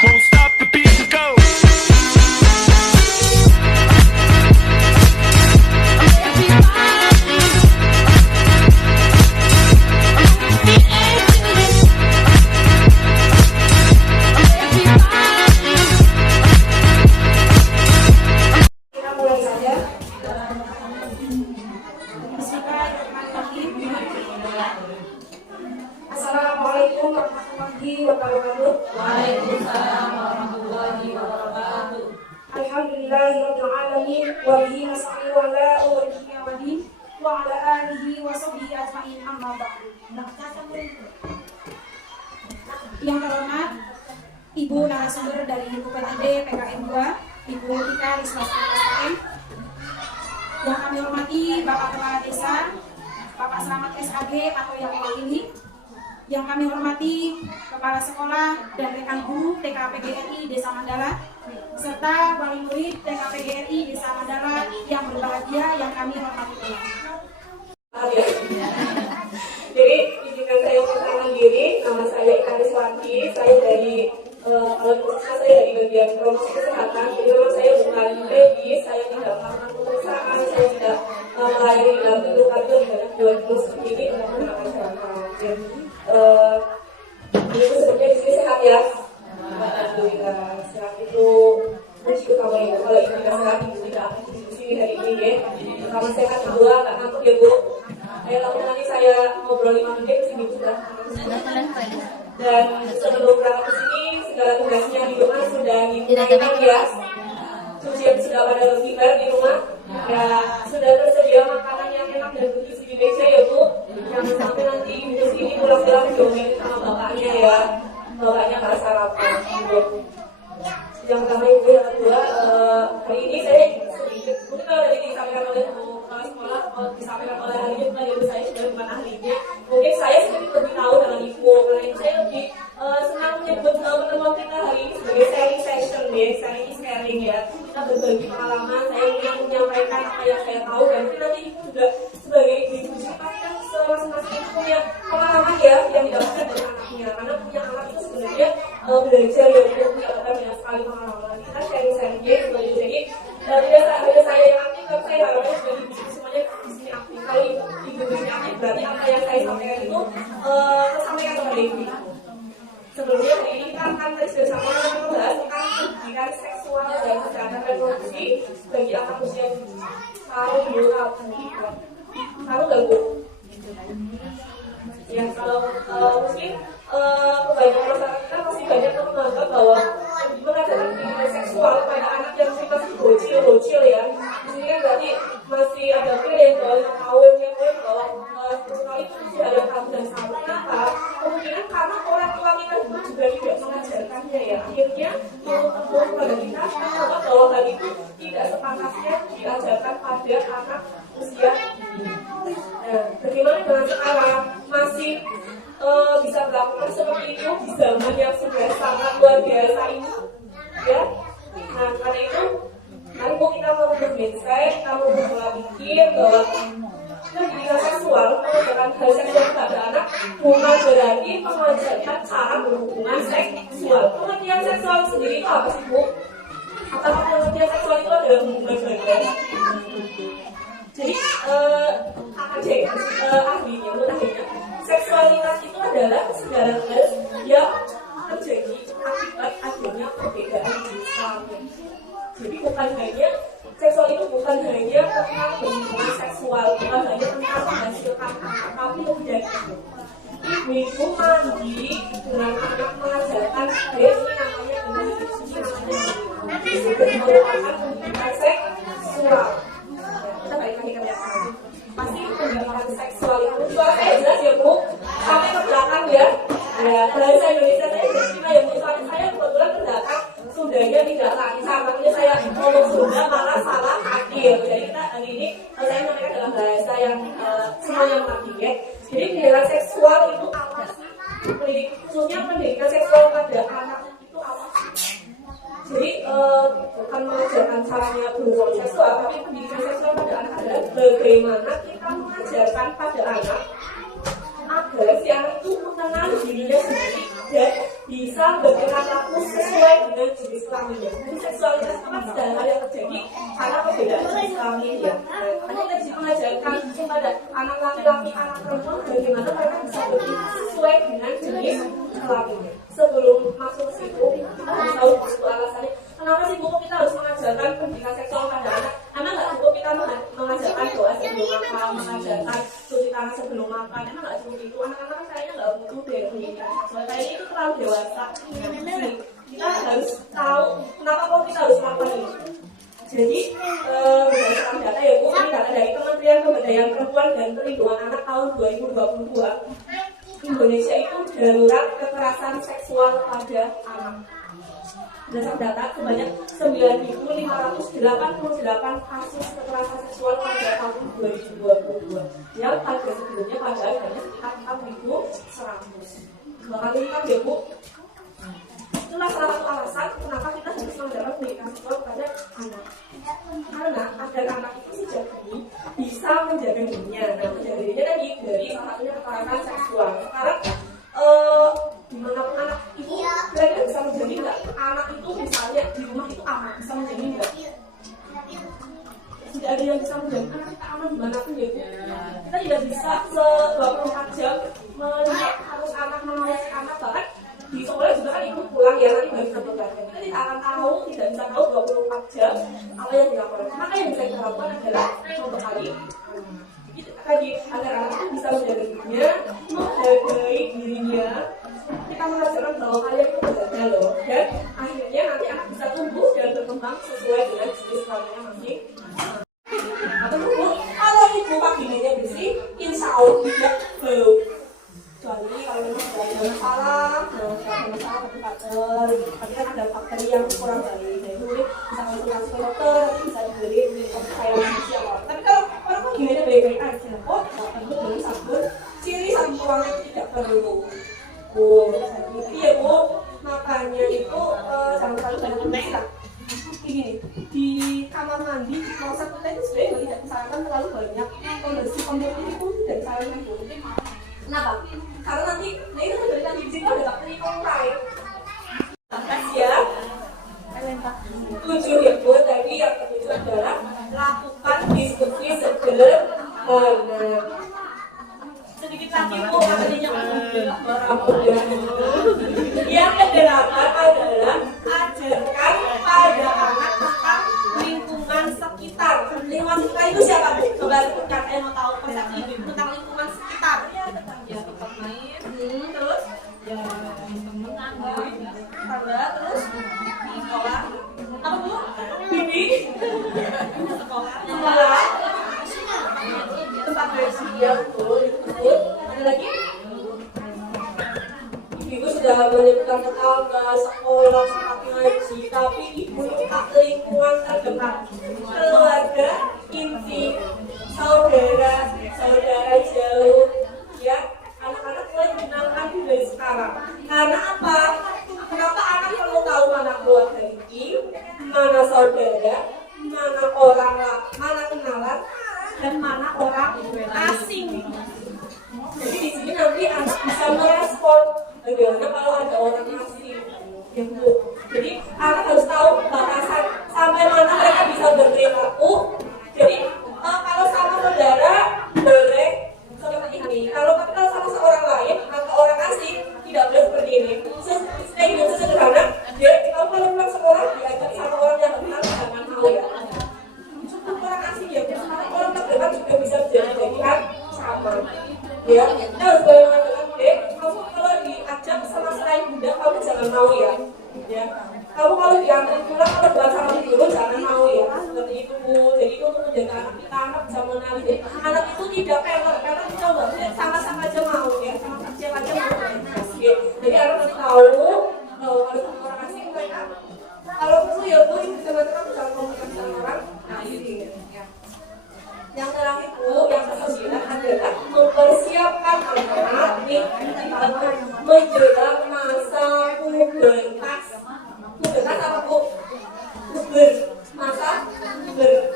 Won't stop the beat and go. Assalamualaikum warahmatullahi wabarakatuh. Waalaikumsalam warahmatullahi wabarakatuh. Alhamdulillahirabbil alamin wa bihi nasta'inu ala umuri waddin wa ala alihi wa sahbihi ajma'in amma ba'du. Yang terhormat Ibu narasumber dari UPTD PKN 2, Ibu Tika Risma SPM. Yang kami hormati Bapak Kepala Desa, Bapak Selamat SAG atau yang mewakili. Yang kami hormati Kepala Sekolah dan rekan guru TK PGRI Desa Mandala, serta wali murid TK PGRI Desa Mandala yang berbahagia yang kami hormati pula. Jadi izinkan saya memperkenalkan diri, nama saya Ika Riswanti, saya dari saya dari bagian promosi kesehatan. Jadi memang saya bukan medis, saya tidak melakukan pemeriksaan, saya tidak melayani dalam bentuk kartu di dalam dua seperti ini untuk menggunakan masyarakat. Ini sebenarnya di sini sehat ya. Alhamdulillah, sehat itu kunci utama ya. Kalau ibu tidak sehat, ibu tidak akan di sini hari ini ya. Pertama sehat, kedua nggak ngantuk ya bu. Ayo langsung nanti saya ngobrol 5 menit sini sudah. Dan sebelum berangkat ke sini, segala tugasnya di rumah sudah dilakukan ya. Cucian sudah pada tiba di rumah. Ya sudah tersedia makanan yang enak dan bergizi di meja ya bu. Jangan sampai nanti ibu sini pulang-pulang diomelin sama bapaknya ya. Bapaknya nggak sarapan. Yang pertama ibu, yang kedua hari ini saya sedikit mungkin kalau tadi disampaikan oleh kepala sekolah, disampaikan oleh ahlinya bukan ibu saya sudah bukan ahlinya. Mungkin saya sedikit lebih tahu dengan ibu. Karena saya lebih senang menyebut pertemuan kita hari ini sebagai sharing session ya, sharing is caring ya. Kita berbagi pengalaman, saya ingin menyampaikan apa yang saya tahu dan mungkin nanti ibu juga sebagai ibu pasti kan masing-masing itu punya pengalaman ya yang didapatkan dari anaknya. Karena punya anak itu sebenarnya belajar ya untuk mendapatkan banyak sekali pengalaman. Kita sharing ya sebagai jadi tidak hanya saya yang aktif, tapi saya harapnya juga ibu semuanya di sini aktif. Kalau ibu di sini aktif berarti apa yang saya sampaikan itu tersampaikan kepada ibu. Sebelumnya hari ini kita akan bersama membahas tentang pendidikan seksual dan kesehatan reproduksi bagi anak usia tahun 2 tahun lalu. Ya kalau mungkin kebanyakan masyarakat kita masih banyak yang menganggap bahwa mengadakan pendidikan seksual pada anak yang masih bocil ya. Di sini kan berarti masih ada yang bawah 5 tahun yang bawah sekali itu masih ada tabu dan salah. Kenapa? Kemungkinan karena orang tua kita juga tidak mengajarkannya ya. Akhirnya menurut pada kita menganggap bahwa hal itu tidak sepantasnya diajarkan pada anak usia. Nah, bagaimana dengan sekarang masih bisa melakukan seperti itu di zaman yang sudah sangat luar biasa ini ya. Nah karena itu mari kita mau bermindset, kita mau berpikir bahwa pendidikan seksual mengajarkan hal seksual pada anak bukan berarti mengajarkan cara berhubungan seksual. Pengertian seksual sendiri itu apa sih bu? Apakah pengertian seksual itu adalah hubungan badan? Jadi ahlinya mutakhirnya seksualitas itu adalah segala hal yang terjadi akibat adanya perbedaan jenis kelamin. Jadi bukan hanya seksual itu bukan hanya tentang hubungan seksual, bukan hanya tentang menghasilkan anak, tapi lebih dari itu. Ibu mandi dengan anak mengajarkan ini namanya merupakan pendidikan seksual. Kita balik lagi ke belakang. Pasti pendidikan seksual itu suara saya jelas ya bu, sampai ke belakang ya. Ya bahasa Indonesia saya istimewa ya bu, soalnya saya kebetulan ke belakang Sundanya tidak lancar, makanya saya ngomong Sunda malah salah hati ya. Jadi kita hari ini saya menyampaikan dalam bahasa yang semuanya mengerti ya. Jadi pendidikan seksual itu apa sih? Khususnya pendidikan seksual pada anak itu apa sih? Jadi bukan mengajarkan caranya berhubungan seksual, tapi pendidikan seksual pada anak adalah bagaimana kita mengajarkan pada anak agar si anak itu mengenal dirinya sendiri dan bisa bergerak perilaku sesuai dengan jenis kelaminnya. Jadi seksualitas itu kan segala hal yang terjadi karena perbedaan jenis kelamin ya. Makanya kita bisa mengajarkan kepada anak laki-laki, anak perempuan bagaimana mereka bisa berpikir sesuai dengan jenis kelaminnya. Sebelum masuk ke situ, kita harus tahu dulu alasannya. Kenapa sih Bu kita harus mengajarkan pendidikan seksual pada anak? Emang nggak cukup kita mengajarkan doa sebelum makan, mengajarkan cuci tangan sebelum makan? Emang nggak cukup itu? Anak-anak kayaknya nggak butuh deh pendidikan seksual. Kayaknya itu terlalu dewasa. Kita harus tahu kenapa kok kita harus melakukan ini. Jadi berdasarkan data ya Bu, ini data dari Kementerian Pemberdayaan Perempuan dan Perlindungan Anak tahun 2022. Indonesia itu darurat kekerasan seksual pada anak. Berdasarkan data sebanyak 9.588 kasus kekerasan seksual pada tahun 2022 yang pada sebelumnya padahal hanya sekitar 4.100. Dua kali lipat ya Bu. Itulah salah satu alasan kenapa kita harus mengajarkan pendidikan seksual kepada anak. Karena agar anak itu sejak dini bisa menjaga dirinya. Nah, menjaga dirinya tadi dari salah satunya kekerasan seksual. Sekarang dimanapun anak itu kira-kira bisa menjadi nggak? Anak itu misalnya di rumah itu aman, bisa menjadi nggak? Tidak ada yang bisa menjadi anak kita aman dimanapun ya Bu. Kita tidak bisa 24 jam melihat harus anak mengawasi anak, bahkan di sekolah juga kan ikut pulang ya, nanti baru bisa bekerja. Kita tidak akan tahu, tidak bisa tahu 24 jam apa yang dilakukan. Maka yang bisa kita lakukan adalah membekali tadi agar anak itu bisa menjaga dirinya, menghargai dirinya. Kita merasakan bahwa kalian itu berharga loh, dan akhirnya nanti anak bisa tumbuh dan berkembang sesuai dengan jenis kelaminnya masing. Atau Bu, kalau ibu vaginanya bersih, insya Allah tidak bau. Kecuali kalau memang sudah ada masalah, tapi kan ada bakteri yang kurang baik, jadi bisa konsultasi ke dokter, bisa diberi cairan spesial. Tapi kalau orang vaginanya baik-baik aja, kok perlu dengan sabun, ciri sabun tuangnya tidak perlu. Bu, iya Bu, makanya itu jangan terlalu banyak berpisah. Ini di kamar mandi kloset kita itu sebenarnya tidak disarankan terlalu banyak pembersih itu tidak disarankan Bu. Kenapa? Karena nanti, nah itu dari tadi di situ ada bakteri kontai. Ya. 7 ya Bu, tadi yang ketujuh adalah lakukan diskusi sederhana. Sedikit lagi Bu, katanya yang kedelapan adalah ajarkan pada anak tentang lingkungan sekitar. Lingkungan sekitar itu siapa Bu? Coba sebutkan, saya mau tahu persepsi Ibu tentang lingkungan sekitar. Ya tempat main, Terus? ya temen Tangga, terus? Di sekolah. Apa Bu? Bibi? sekolah. Sekolah. Tempat bersih ya betul, itu betul. Ada lagi? Ibu sudah menyebutkan tetangga, sekolah, tempat ngaji, tapi ibu minta lingkungan terdekat, keluarga inti, saudara jauh, ya. Anak-anak mulai mengenalkan dari sekarang. Karena apa? Kenapa anak perlu tahu mana keluarga inti, mana saudara, mana orang, mana kenalan, dan mana orang asing. Jadi di sini nanti anak bisa merespon bagaimana kalau ada orang asing, ya Bu. Jadi anak harus tahu batasan sampai mana mereka bisa berperilaku. Jadi kalau sama saudara boleh seperti ini. Kalau sama seorang lain atau orang asing tidak boleh seperti ini. Sederhana. Jadi kamu kalau pulang sekolah diajak sama orang yang kenal jangan mau ya. Orang asing ya, orang terdekat juga bisa menjadi sama. Ya, kita harus mengatakan, kamu kalau diajak sama selain bunda, kamu jangan mau ya. Ya, kamu kalau diantar pulang, kalau buat sama guru jangan mau ya. Seperti itu Bu. Jadi itu untuk menjaga anak kita, anak bisa mengenali. Jadi anak itu tidak peler kita nggak boleh sama-sama aja mau ya, sama siapa aja mau. Ya. Jadi anak harus tahu kalau sama orang asing mereka. Kalau perlu ya Bu, teman-teman bisa komunikasi sama orang asing. Yang terakhir Bu, yang ke-9 adalah mempersiapkan anak menjelang masa pubertas. Pubertas apa Bu? Masa puber.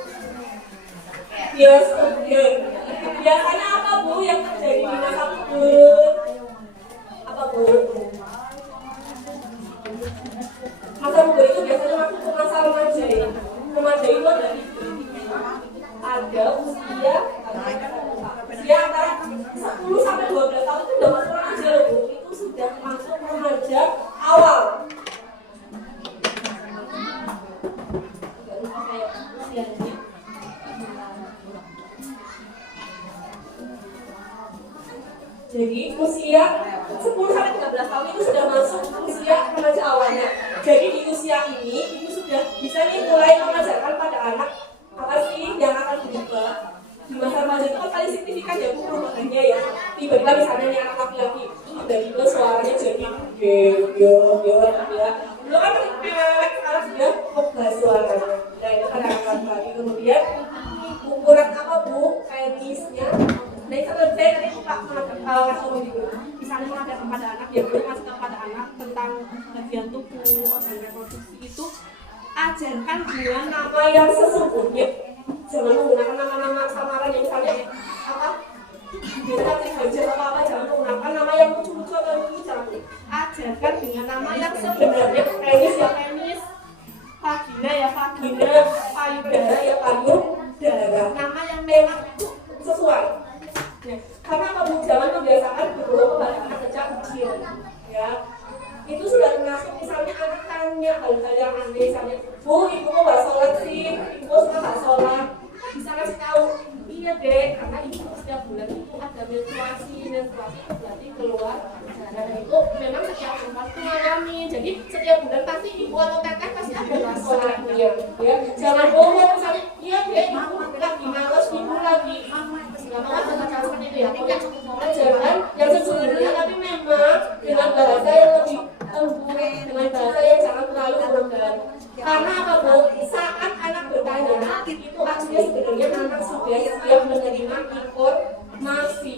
Biasanya apa Bu yang terjadi di masa puber? Apa Bu? remaja itu ada usia antara 10 sampai 12 tahun itu udah masuk remaja loh Bu. Itu sudah masuk remaja awal. Jadi usia 10 sampai 13 tahun itu sudah masuk usia remaja awalnya. Jadi di usia ini itu sudah bisa nih mulai mengajarkan pada anak apa sih yang akan berubah. Di masa remaja itu kan paling signifikan ya perubahannya ya. Tiba-tiba misalnya nih anak laki-laki tiba-tiba suaranya jadi yo ya. Dulu kan sekarang sudah mengubah suaranya. Nah itu kan akan tadi kemudian ukuran apa Bu? Penisnya. Nah itu saya tadi lupa ngomong gitu. Misalnya mengajarkan pada anak ya boleh ngasih tahu pada anak tentang bagian tubuh, organ reproduksi itu ajarkan dengan nama yang sesungguhnya. Jangan menggunakan nama-nama samaran yang misalnya apa? Kita hajar apa jangan menggunakan nama yang lucu-lucu atau lucu jangan. Ajarkan dengan nama yang sebenarnya. Penis ya penis, vagina ya vagina, payudara ya payudara. Nama yang memang sesuai. Ya, karena kamu jangan membiasakan berbohong kepada anak sejak kecil, ya. Itu sudah termasuk misalnya anak tanya hal-hal yang aneh, misalnya, Bu, ibu kok nggak sholat sih? Ibu suka nggak sholat? Bisa kasih tahu, iya deh, karena ibu setiap bulan itu ada menstruasi itu berarti keluar darah dan itu memang setiap perempuan mengalami. Jadi setiap bulan pasti ibu atau teteh pasti ada sholatnya, ya. Jangan bohong misalnya, iya deh, ibu lagi malas, ibu lagi nggak mau jangan seperti itu ya. Oke, ajaran yang sesungguhnya tapi memang dengan bahasa yang lebih lembut, dengan bahasa yang jangan terlalu vulgar. Karena apa Bu? Saat anak bertanya, itu artinya sebenarnya anak sudah siap menerima informasi.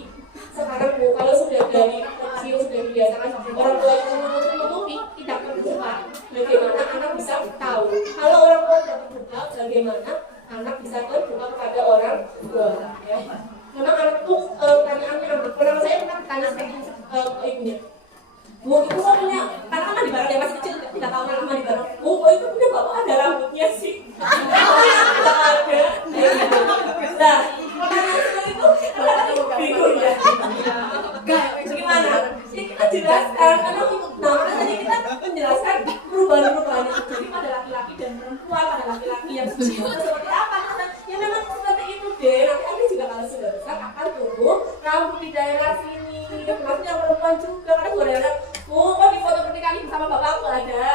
Sekarang Bu, kalau sudah dari kecil sudah dibiasakan orang tua itu menutupi, tidak terbuka, bagaimana anak bisa tahu? Kalau orang tua tidak terbuka, bagaimana anak bisa terbuka kepada orang tua? Ya. Memang anak itu pertanyaannya apa? Pernah saya pernah tanya ke ibunya, Bu, ibu kok punya, karena kan mandi bareng ya masih kecil, tidak tahu kan mandi bareng. Bu, kok itu punya bapak ada rambutnya sih? Tidak ada. Nah, pertanyaan seperti itu kenapa bingung ya? Gimana? Ya kita jelaskan, karena namanya tadi kita menjelaskan perubahan-perubahan yang terjadi pada laki-laki dan perempuan, pada laki-laki yang kecil seperti apa? Ya memang seperti itu deh. Nanti Anda juga kalau sudah besar akan tumbuh rambut di daerah sini. Maksudnya perempuan juga, karena gue ada, Bu, kok di foto pernikahan ibu sama bapak aku ada.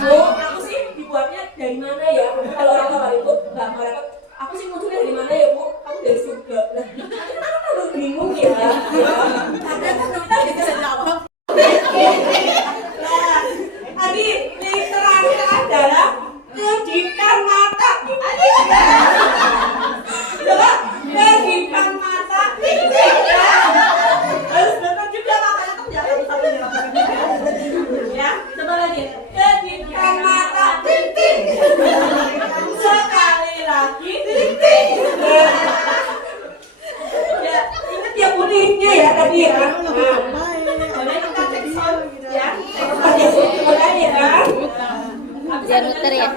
Bu, aku sih dibuatnya dari mana ya? Kalau orang tua itu nggak mereka, aku sih munculnya dari mana ya Bu? Kamu dari surga. Nah, kenapa kamu bingung ya? Ada kan kita bisa jawab. Nah, tadi yang terakhir adalah kedipan mata. Coba kedipan mata. Harus betul juga makanya tuh jangan sampai ya. Coba lagi. Kedipan mata. Sekali lagi. Ya, ingat ya bunyinya ya tadi ya. Boleh kita cek sound ya. Boleh ya. Jangan muter ya.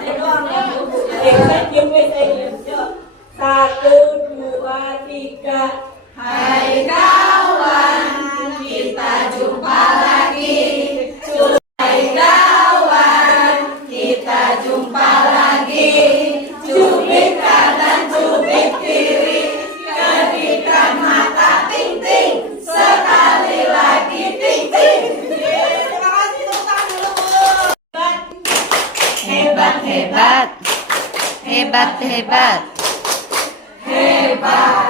Satu, dua, tiga. Hai kawan, kita jumpa lagi. Hai kawan, kita jumpa lagi. Cubit kanan, cubit kiri, kedipan mata ting ting. Sekali lagi ting ting. Terima kasih, tepuk tangan dulu Bu. Hebat, hebat. Hebat, hebat. Hebat.